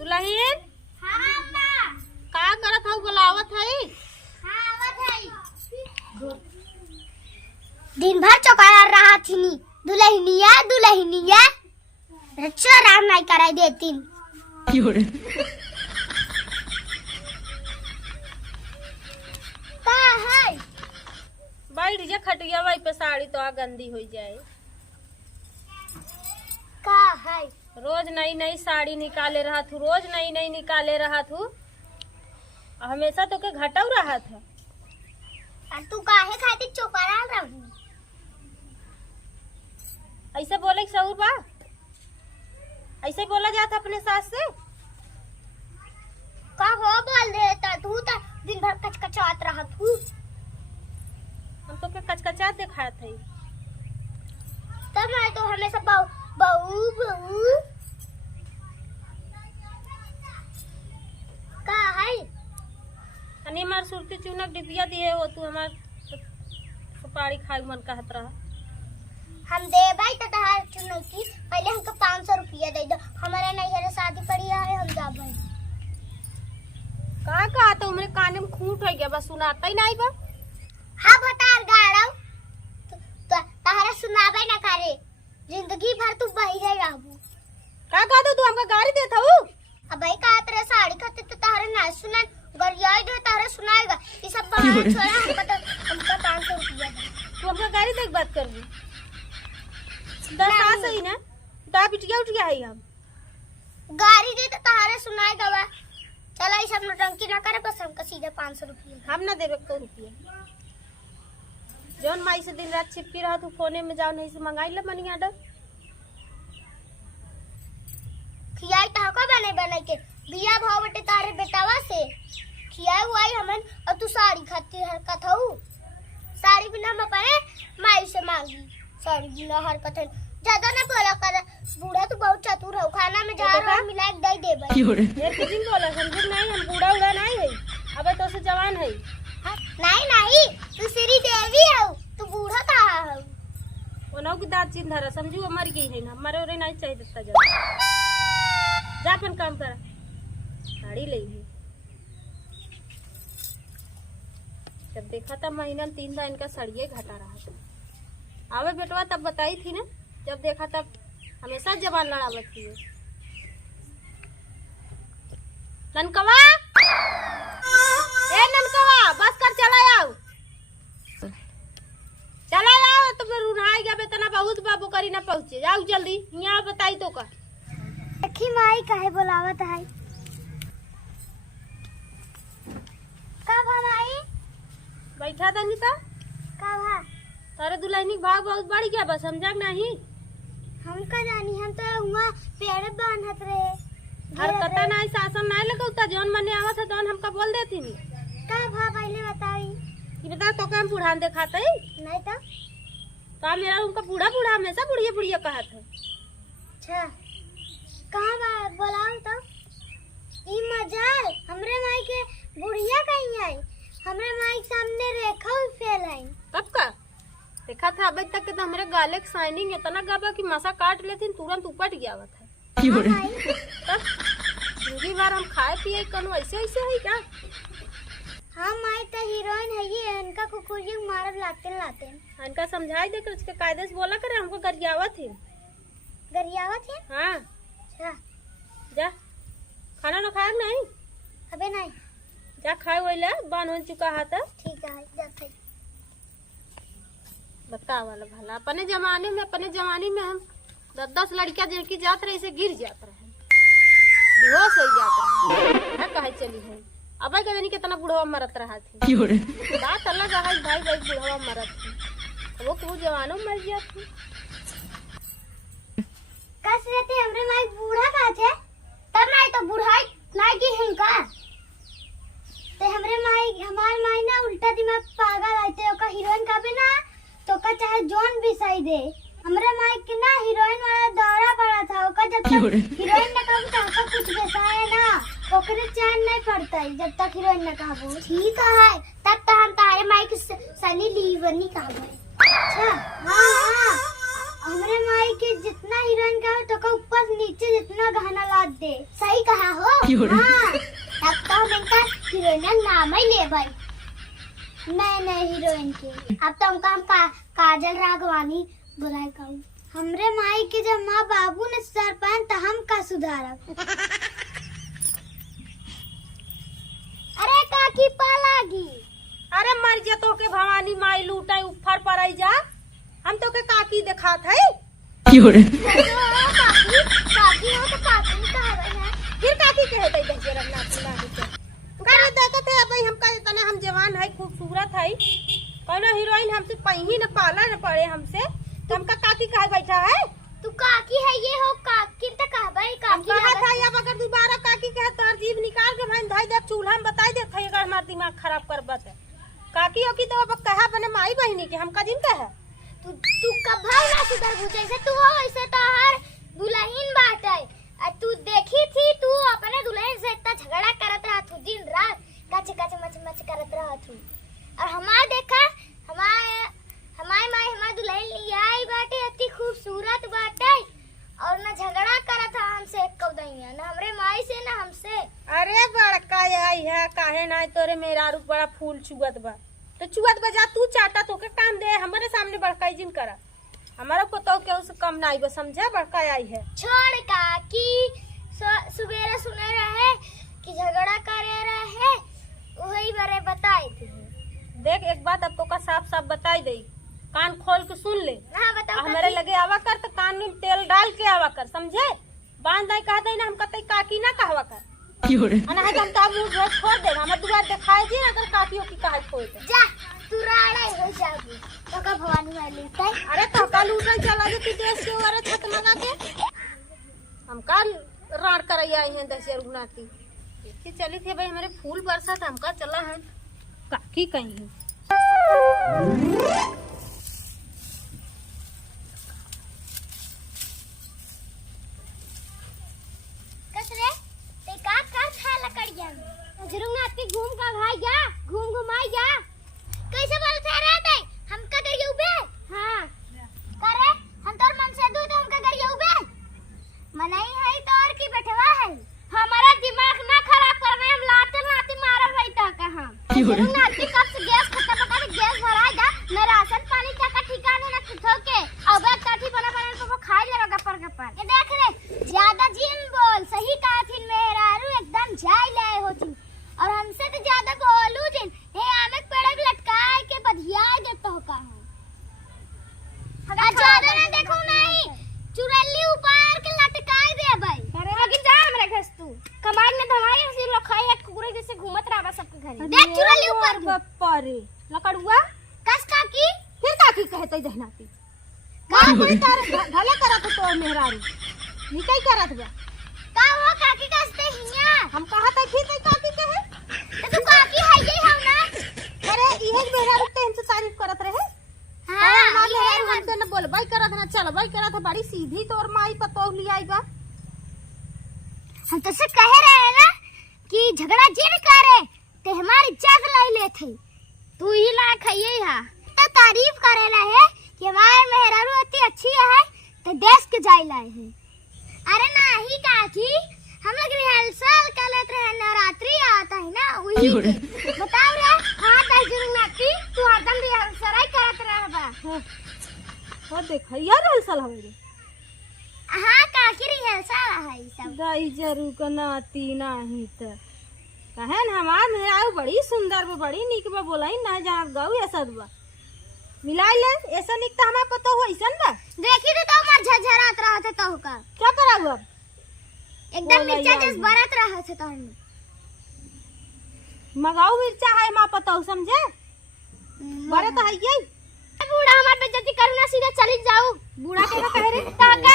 दुल्हन हाँ अम्मा। का करत हऊ बुलावत हई? हाँ आवत हई। दिन भर चौकाया रहा थी नी दुल्हनिया दुल्हनिया रक्षा राम नहीं कराई देती का है बैठ जा खटिया वही पे साड़ी तो आ गंदी हो जाए। का है रोज नई नई साड़ी निकाले रहा तू, रोज नई नई निकाले रहा तू, हमेशा तो के घटऊ रहा था। और तू काहे खातिर चौकाया रही? ऐसे बोले के सहूर बा? ऐसे बोला जाता अपने सास से? का हो बोल देता तू तो दिन भर कचकचात रहा तू। हम तो के कचकचा दिखाया थे। तब मैं तो हमेशा बहू बहू बहू का है तनी मार सुरती चुनक डिबिया दिए हो तू हमार सुपारी खाए मन कहत रहा। हम दे भाई तो तहार चुनौती पहले हमको 500 रुपया दे दो। हमारे नैहर शादी पड़ी है हम जा भाई। का कहा तो मेरे कान में खूंट हो गया बस सुनाता ही नहीं बा। हाँ बतार गाड़ो तो तहारा सुनाबे ना करे जिंदगी भर तू बही रह रहबू। का कहा तू हमका गाड़ी देता हूँ? अब भाई का तेरे साड़ी खाते तो तहारे ना सुना गरियाई दे तहारे सुनाएगा ये सब बहाना छोड़ा हमका 500 रुपया दे। तू हमका गाड़ी देख बात कर दी 10 साल सही ना दा पिटिया उठ गया है। हम गाड़ी दे तो तहारे सुनाएगा वा। चला ये सब नौटंकी ना करे बस हमका सीधे 500 रुपया। हम ना देवे तो रुपया जौन माई से दिन रात छिपकी रहा तू फोने में जाओ नहीं से मंगाई ले मनी ऑर्डर खियाई तहको बने बने के बिया भाव बटे तारे बेटावा से खियाई हुआई हमन और तू साड़ी खाती हरकत हऊ। साड़ी बिना हम अपने माई से मांगी साड़ी बिना हरकत है ज्यादा ना बोला कर। बूढ़ा तू बहुत चतुर हो खाना में जा रहा मिला के दे देबे। ये किजिन बोला समझ नहीं हम बूढ़ा उड़ा नहीं है अब तो से जवान है। नहीं नहीं तू श्री देवी हो तू बूढ़ा कहा हो। ओनौ की दांत चिन्ह धरा समझू मर गई है ना हमारे ओरे नहीं चाहिए देता जा अपन काम कर साड़ी ले ही। जब देखा था महीना 3 दिन का सड़िए घटा रहा था। आवे बेटवा तब बताई थी ना जब देखा तब हमेशा जवान लड़ावत थी। ननकवा ए ननकवा बस कर चला आओ चला आओ तुम रुनाई गया बेतना बहुत बाबू करी ना पहुंचे जाओ जल्दी यहाँ बताई तो का देखी माई काहे बोलावत है का भाई बैठा था नीता का भा तारे दुल्हनी भाग बहुत बढ़ गया बस समझा नहीं। हम का जानी हम तो हुआ पेड़ बांधत रहे हरकता नहीं शासन नहीं लगौता जौन मने आवत है तौन हमका बोल देती नी का भा पहले बताई कि बता तो हम बुढ़ान दिखाते ही नहीं तो मेरा उनका बूढ़ा बूढ़ा हमेशा बुढ़िया बुढ़िया कहा था। अच्छा कहाँ बोलाओ तो ई मजाल हमरे माई के बुढ़िया कहीं आई हमरे माई के सामने रेखा भी फैल आई। कब का देखा था अभी तक तो हमारे गाले की शाइनिंग इतना गाबा कि मासा काट लेती तुरंत उपट गया हुआ था। दूसरी बार हम खाए पिए कनो ऐसे ऐसे है क्या? हाँ माई तो हीरोइन है ये इनका कुकुरी मारब लाते इनका समझाई दे कर उसके कायदे से बोला करे हमको गरियावा थी गरियावत है। हाँ अच्छा जा खाना ना खाया नहीं अबे नहीं जा खाए वही ले बान हो चुका है तो ठीक है जाते बता वाला भला अपने जमाने में हम 10 लड़कियां जिनकी जात रहे इसे गिर जात रहे बेहोश हो जात रहे कहे चली है अब कभी नहीं कितना बुढ़वा मरत रहा थी बात अलग है भाई भाई बुढ़वा मरत थी वो तू जवानों मर गया थी कस रहते हमरे माई बूढ़ा का थे तब नहीं तो बुढ़ाई नहीं की हिंका ते हमरे माई हमार माई ना उल्टा दिमाग पागल आते ओका हीरोइन का भी ना तो का चाहे जोन भी सही दे हमरे माई के ना हीरोइन वाला दौरा पड़ा था ओका जब तक हीरोइन ने कहा तो ओका कुछ बेसाए ना ओकरे चैन नहीं पड़ता है जब तक हीरोइन ने कहा ठीक है तब तो हम तारे माई के सनी लीवनी कहा। अच्छा हाँ हाँ हमरे माई के जितना हीरोइन का हो तो का ऊपर से नीचे जितना गहना लाद दे। सही कहा हो। हाँ, अब तो हम इनका हीरोइन का नाम ही ले भाई। मैं हीरोइन के अब तो हमका काजल राघवानी बुलाए कहूँ। हमरे माई के जब माँ बाबू ने सुधार पाए तो हम का सुधारब। अरे काकी पालागी। अरे मर जा तो के भवानी माई लूटाई ऊपर पड़ाई जा। हम तो के काकी दिखात है। काकी हो तो काकी कहावत है। फिर काकी कहते दे रंगनाथ लागे के करे देखत है भाई हमका इतना हम जवान है खूबसूरत है कोनो हीरोइन हमसे पही न पाला न पड़े हमसे तो हमका काकी कहे बैठा है। तू काकी है ये हो काकी तो कहबई काकी कहा था अब अगर दोबारा काकी कहे तो जीभ निकाल के भाई धाई दे चूल्हा में बताई दे थे अगर हमार दिमाग खराब करबत है। काकी हो की तो अब कहा बने माई बहिनी के हमका जिन कहे तू कभाव ना सुधर बुझे से तू हो ऐसे तो हर दुल्हन बाटे। तू देखी थी तू अपने दुल्हन से इतना झगड़ा करत रहा तू दिन रात कच कच मच मच करत रहा तू और हमार देखा हमारे माई हमार दुल्हन लिया आई बाटे इतनी खूबसूरत बाटे और ना झगड़ा करत था हमसे एक कौदैया ना हमरे माई से ना हमसे। अरे बड़का आई है काहे ना तोरे मेरा रूप बड़ा फूल चुगत बा तो चुगत बजा तू चाटा तो के काम दे हमारे सामने बड़काई जिन करा हमारा पतो के उस कम नहीं बस समझे बड़का आई है। छोड़ काकी सुबेरे सुने रहे कि झगड़ा करे रहे वही बारे बताई थी। देख एक बात अब तो का साफ साफ बताई दे कान खोल के सुन ले। हाँ बताओ हमारे लगे आवा कर तो कान में तेल डाल के आवा कर समझे बांध दाई कह दे ना हम कहते काकी ना कहवा कर अना है हम तो मुंह छोड़ दे हमर दुआर दिखाई दी अगर काकियों की कहे खोल दे जा तू राड़ा हो जाबू तो का भवानी वाली ताई। अरे तो का लूटल चला जे तू देश के ओरे छत लगा के हम कल राड़ कर आई हैं दस रुगनाती कि चली थे भाई हमारे फूल बरसा था हमका चला है काकी कहीं घूम का भाई जा घूम घुमाई जा कैसे बोलते रहते हम का करिए उबे। हां करे हम तोर मन से दू तो हम का करिए उबे मनाई है तो और की बैठवा है हमारा दिमाग ना खराब करना हम लाते लाते मारल भाई ता कहां नाती कब से गैस खत्म कर गैस भरा जा न राशन पानी का ठिकाने ना ठोके अब काठी बना बना को खा ले गपर गपर ये देख रे ज्यादा जिन बोल सही कहा थी मेहरारू एकदम जाई ले होती और हमसे तो ज्यादा बोलू जिन हे आमक पेड़ भी लटकाए के बधिया देता हो कहां ज्यादा ना देखो नहीं चुरैली ऊपर के लटकाए दे भाई अरे आगे जा हमरे घस तू कमाई में धमाई हसी लोग खाए है कुकुरे जैसे घूमत रहबा सबके घरे देख चुरैली ऊपर बप्पारे लकड़ुआ कस काकी फिर काकी कहते दहनाती का कोई तार भले करत तो मेहरारू निकाई करत बा का हो काकी कसते हिया हम कहा था फिर काकी कहे तो काकी है ये हम ना अरे इहे मेहरारू के हमसे तारीफ करत रहे। हां ना मेहरारू हमसे न बोलबाई करत ना चलबाई करत बड़ी सीधी तोर माई पतो ली आई बा हम तो से कह रहे हैं ना कि झगड़ा जिन करे ते हमारी इज्जत लाई ले थे तू ही ला खइए हां तो तारीफ करेला है कि हमारे मेहरारू इतनी अच्छी है तो देश के जाई लाए है। अरे नहीं काकी हम लोग रिहर्सल कर लेते हैं नवरात्रि आता है ना वही बताओ रे हां ताजुर नाती तू हरदम रिहर्सल ही करत रहबा और देख यार रिहर्सल हवे रे हां काकी रिहर्सल है सब दाई जरूर का नाती नहीं त कहन हमार मेहरारू बड़ी सुंदर बा बड़ी नीक बा बोलाई ना जहां गाऊ ऐसा बा मिलाई ले ऐसा निक त हमें पता हो ऐसन बा देखी तो मार झरझरात रहत है तो का क्या कराऊ अब एकदम मिर्चा जस बरत रहत है तो मगाऊ मिर्चा है मां पता हो समझे बरे तो है ये बूढ़ा हमार बेइज्जती करू ना सीधे चली जाऊ बूढ़ा के कह रे काका